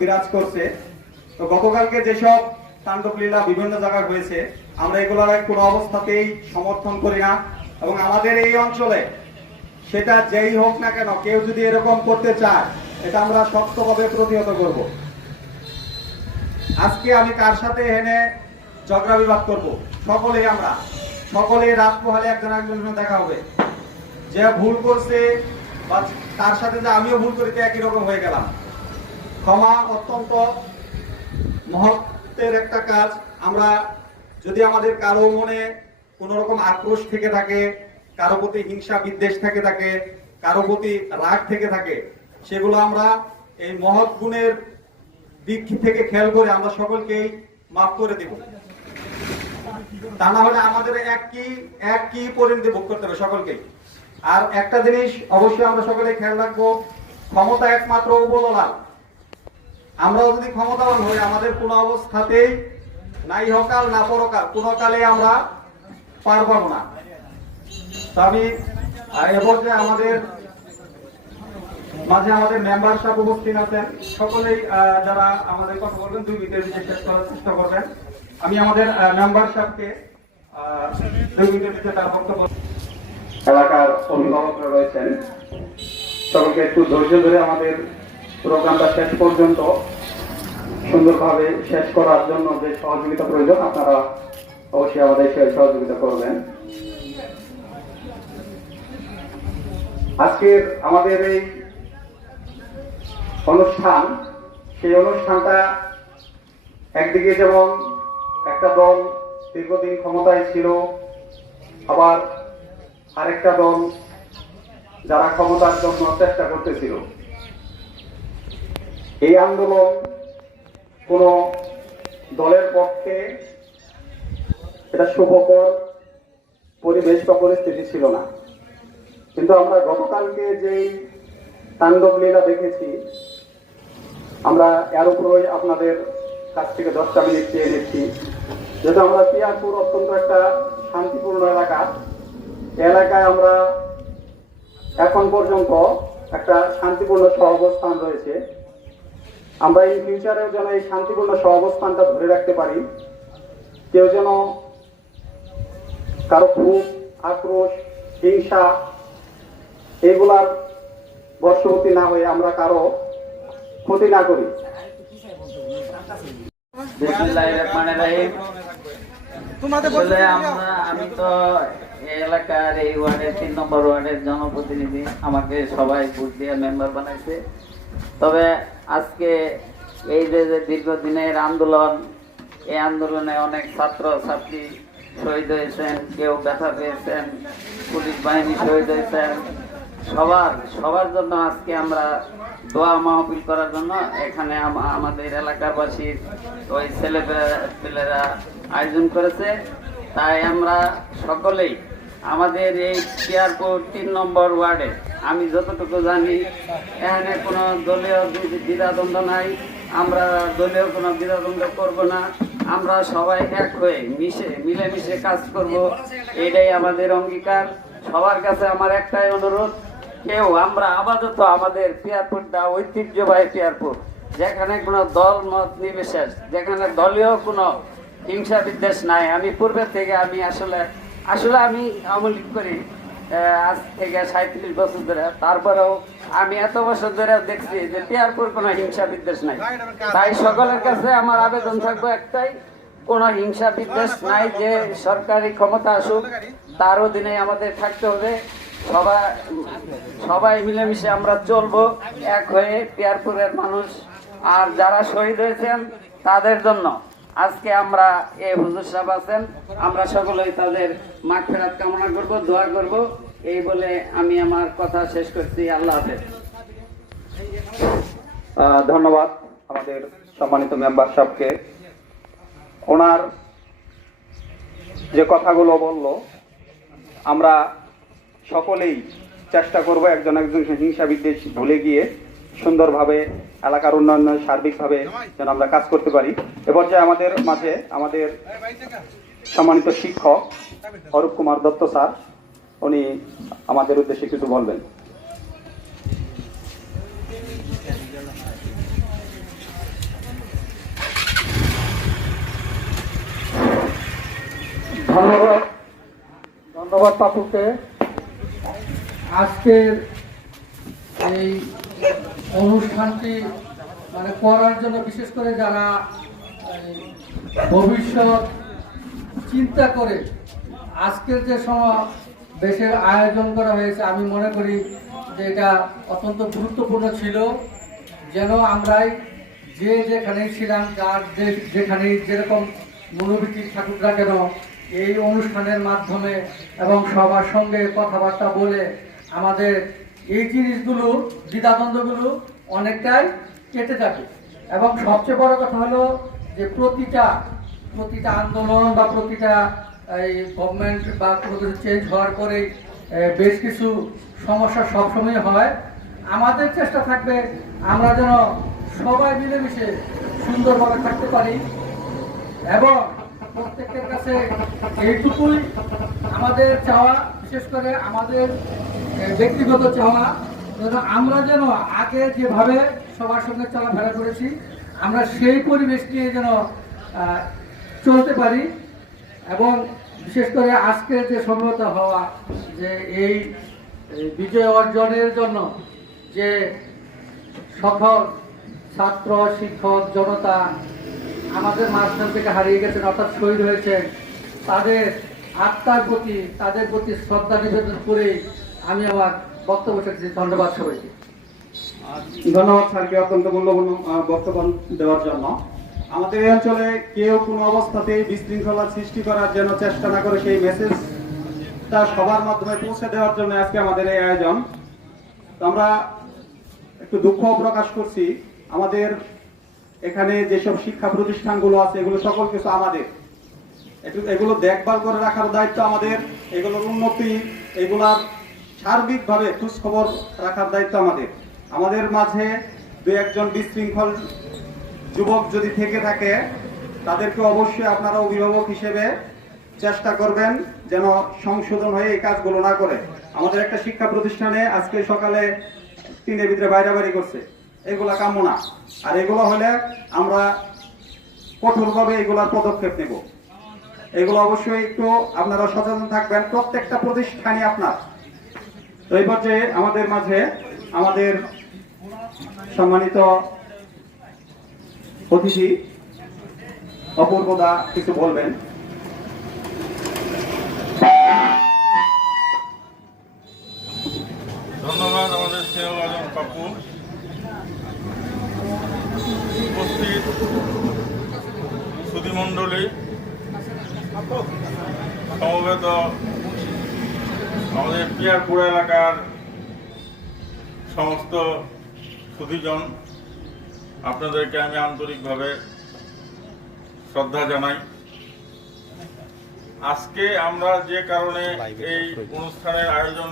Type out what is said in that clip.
বিরাজ করছে। তো গতকালকে যেসব তাণ্ডব লীলা বিভিন্ন জায়গায় হয়েছে, আমরা এগুলোর কোনো অবস্থাতেই সমর্থন করি না। এবং আমাদের এই অঞ্চলে সেটা যেই হোক না কেন, কেউ যদি এরকম করতে চায়, এটা আমরা শক্তভাবে প্রতিহত করব। আজকে আমি কার সাথে এনে ঝগড়া বিবাদ করব? সকলেই আমরা। সকলেই রাত পোহালে একজন একজনের সঙ্গে দেখা হবে। যে ভুল করছে বা তার সাথে যে আমিও ভুল করিতে একই রকম হয়ে গেলাম। ক্ষমা অত্যন্ত মহত্বের একটা কাজ। আমরা যদি আমাদের কারও মনে কোন রকম আক্রোশ থেকে থাকে, কারও প্রতি হিংসা বিদ্বেষ থেকে থাকে, কারও প্রতি রাগ থেকে থাকে, সেগুলো আমরা এই মহৎ গুণের দিক থেকে খেয়াল করে আমরা সকলকেই মাফ করে দেব। তা না হলে আমাদের এক কি এক কি পরিণতি ভোগ করতে হবে সকলকেই। আর একটা জিনিস অবশ্যই আমরা সকলে খেয়াল রাখব, ক্ষমতা একমাত্র উপদলাল আমরাও যদি ক্ষমতাবান হই, আমাদের কোনো অবস্থাতেই নাই হকাল, না পরকাল, কোনো কালে আমরা পার পাবো না আমি এ আমাদের মাঝে আমাদের মেম্বার সাহেব উপস্থিত আছেন। সকলেই যারা আমাদের কথা বলবেন, দুই মিনিটের ভিতরে শেষ করার চেষ্টা করবেন। আমি আমাদের মেম্বার সাহেবকে দুই মিনিটের ভিতরে তার বক্তব্য এলাকার অভিভাবকরা রয়েছেন। সকলকে একটু ধৈর্য ধরে আমাদের প্রোগ্রামটা শেষ পর্যন্ত সুন্দরভাবে শেষ করার জন্য যে সহযোগিতা প্রয়োজন, আপনারা অবশ্যই আমাদের সেই সহযোগিতা করবেন। আজকের আমাদের এই অনুষ্ঠান, সেই অনুষ্ঠানটা একদিকে যেমন একটা দল দীর্ঘদিন ক্ষমতায় ছিল, আবার আরেকটা দল যারা ক্ষমতার জন্য চেষ্টা করতেছিল। এই আন্দোলন কোন দলের পক্ষে এটা শুভকর পরিবেশ বা পরিস্থিতি ছিল না। কিন্তু আমরা গতকালকে যেই তাণ্ডব লীলা দেখেছি, আমরা এর উপরই আপনাদের কাছ থেকে দশটা মিনিট চেয়ে নিচ্ছি। যেহেতু আমরা পিয়ারপুর অত্যন্ত একটা শান্তিপূর্ণ এলাকা এলাকায় আমরা এখন পর্যন্ত একটা শান্তিপূর্ণ সহাবস্থান রয়েছে। আমরা এই ফিউচারেও যেন এই শান্তিপূর্ণ সহাবস্থানটা ধরে রাখতে পারি কেউ যেন কারও ক্ষোভ আক্রোশ হিংসা এগুলার বর্ষবর্তী না হয়ে আমরা কারও ক্ষতি না করি। বিসমিল্লাহির রহমানির রহিম। আমরা আমি তো এই এলাকার এই ওয়ার্ডের তিন নম্বর ওয়ার্ডের জনপ্রতিনিধি। আমাকে সবাই ভোট দিয়ে মেম্বার বানাইছে। তবে আজকে এই যে দীর্ঘদিনের আন্দোলন, এই আন্দোলনে অনেক ছাত্র ছাত্রী শহীদ হয়েছেন, কেউ ব্যথা পেয়েছেন, পুলিশ বাহিনী শহীদ হয়েছেন। সবার সবার জন্য আজকে আমরা দোয়া মাহফিল করার জন্য এখানে আমাদের এলাকাবাসীর ওই ছেলে পেলেরা আয়োজন করেছে। তাই আমরা সকলেই আমাদের এই পিয়ারপুর তিন নম্বর ওয়ার্ডে আমি যতটুকু জানি, এখানে কোনো দলীয় দ্বি- দ্বিধাদ্বন্দ্ব নাই। আমরা দলীয় কোনো দ্বিধাদ্বন্দ্ব করব না। আমরা সবাই এক হয়ে মিশে, মিলেমিশে কাজ করব। এটাই আমাদের অঙ্গীকার। সবার কাছে আমার একটাই অনুরোধ, কেউ, আমরা আপাতত আমাদের পিয়ারপুরটা ঐতিহ্যবাহী পিয়ারপুর, যেখানে কোনো দল, মত, নির্বিশেষ, যেখানে দলীয় কোনো হিংসা বিদ্বেষ নাই। আমি পূর্বে থেকে, আমি আসলে আসলে আমি আওয়ামী লীগ করি আজ থেকে সাঁত্রিশ বছর ধরে। তারপরেও আমি এত বছর ধরে দেখছি যে টিয়ারপুর কোনো হিংসা বিদ্বেষ নাই। তাই সকলের কাছে আমার আবেদন থাকব একটাই, কোনো হিংসা বিদ্বেষ নাই যে সরকারি ক্ষমতা আসুক তার অধীনে আমাদের থাকতে হবে। সবাই সবাই মিলেমিশে আমরা চলবো, এক হয়ে পিয়ারপুরের মানুষ। আর যারা শহীদ হয়েছেন, তাদের জন্য। আজকে আমরা এই হুজুর সাহেব আছেন। আমরা সকলেই তাদের মাঠ ফেরাত কামনা করব, দোয়া করব। এই বলে আমি আমার কথা শেষ করছি। আল্লাহ হাফেজ। ধন্যবাদ আমাদের সম্মানিত মেম্বার সাহেবকে। ওনার যে কথাগুলো বলল, আমরা সকলেই চেষ্টা করব একজন একজন হিংসা বিদ্বেষ ভুলে গিয়ে সুন্দরভাবে এলাকার উন্নয়নে সার্বিকভাবে যেন আমরা কাজ করতে পারি। এবার যে আমাদের মাঝে আমাদের সম্মানিত শিক্ষক অরূপ কুমার দত্ত স্যার, উনি আমাদের উদ্দেশ্যে কিছু বলবেন। ধন্যবাদ। ধন্যবাদ আজকের এই অনুষ্ঠানটি মানে করার জন্য বিশেষ করে যারা ভবিষ্যৎ চিন্তা করে আজকের যে দেশের আয়োজন করা হয়েছে, আমি মনে করি যে এটা অত্যন্ত গুরুত্বপূর্ণ ছিল। যেন আমরাই যে যেখানেই ছিলাম, যার যে যেখানেই যেরকম মনোবৃত্তি থাকুক কেন, এই অনুষ্ঠানের মাধ্যমে এবং সবার সঙ্গে কথাবার্তা বলে আমাদের এই জিনিসগুলো দ্বিধাদ্বন্দ্বগুলো অনেকটাই কেটে যাবে। এবং সবচেয়ে বড় কথা হলো যে প্রতিটা প্রতিটা আন্দোলন বা প্রতিটা, এই গভর্নমেন্ট বা কোনো চেঞ্জ হওয়ার পরে বেশ কিছু সমস্যা সবসময় হয়। আমাদের চেষ্টা থাকবে আমরা যেন সবাই মিলেমিশে সুন্দরভাবে থাকতে পারি। এবং প্রত্যেকের কাছে এইটুকুই আমাদের চাওয়া, বিশেষ করে আমাদের ব্যক্তিগত চাওয়া। আমরা যেন আগে যেভাবে সবার সঙ্গে চলাফেরা করেছি, আমরা সেই পরিবেশ নিয়ে যেন চলতে পারি এবং বিশেষ করে আজকের যে সমবেত হওয়া, যে এই বিজয় অর্জনের জন্য যে সকল ছাত্র, শিক্ষক, জনতা আমাদের মাঝখান থেকে হারিয়ে গেছেন, অর্থাৎ শহীদ হয়েছেন, তাদের আত্মার প্রতি, তাদের প্রতি শ্রদ্ধা নিবেদন করে আমি আমার বক্তব্য শেষ। ধন্যবাদ সবাইকে। ধন্যবাদ স্যারকে, অত্যন্ত মূল্যবান বক্তব্য দেওয়ার জন্য। আমাদের এই অঞ্চলে কেউ কোনো অবস্থাতেই বিশৃঙ্খলা সৃষ্টি করার জন্য চেষ্টা না করে সেই মেসেজটা সবার মাধ্যমে পৌঁছে দেওয়ার জন্য আজকে আমাদের এই আয়োজন। আমরা একটু দুঃখ প্রকাশ করছি। আমাদের এখানে যেসব শিক্ষা প্রতিষ্ঠানগুলো আছে, এগুলো সকল কিছু আমাদের। এগুলো দেখভাল করে রাখার দায়িত্ব আমাদের। এগুলোর উন্নতি, এগুলার সার্বিকভাবে খোঁজ খবর রাখার দায়িত্ব আমাদের। আমাদের মাঝে দু একজন বিশৃঙ্খল যুবক যদি থেকে থাকে, তাদেরকে অবশ্যই আপনারা অভিভাবক হিসেবে চেষ্টা করবেন যেন সংশোধন হয়ে এই কাজগুলো না করে। আমাদের একটা শিক্ষা প্রতিষ্ঠানে আজকে সকালে তিনের ভিতরে বাইরাবাড়ি করছে। এগুলা কাম্য না। আর এগুলো হলে আমরা কঠোরভাবে এগুলার পদক্ষেপ নেব। এগুলো অবশ্যই একটু আপনারা সচেতন থাকবেন। প্রত্যেকটা প্রতিষ্ঠানই আপনার এই পর্যায়ে আমাদের মাঝে আমাদের সম্মানিত অতিথি অপূর্বদা কিছু বলবেন। ধন্যবাদ আমাদের সেও আলম কাপু উপস্থিত সুধীমণ্ডলী, সমবেত আমাদের পিয়ারপুর এলাকার সমস্ত সুধীজন আপনাদেরকে আমি আন্তরিকভাবে শ্রদ্ধা জানাই। আজকে আমরা যে কারণে এই অনুষ্ঠানের আয়োজন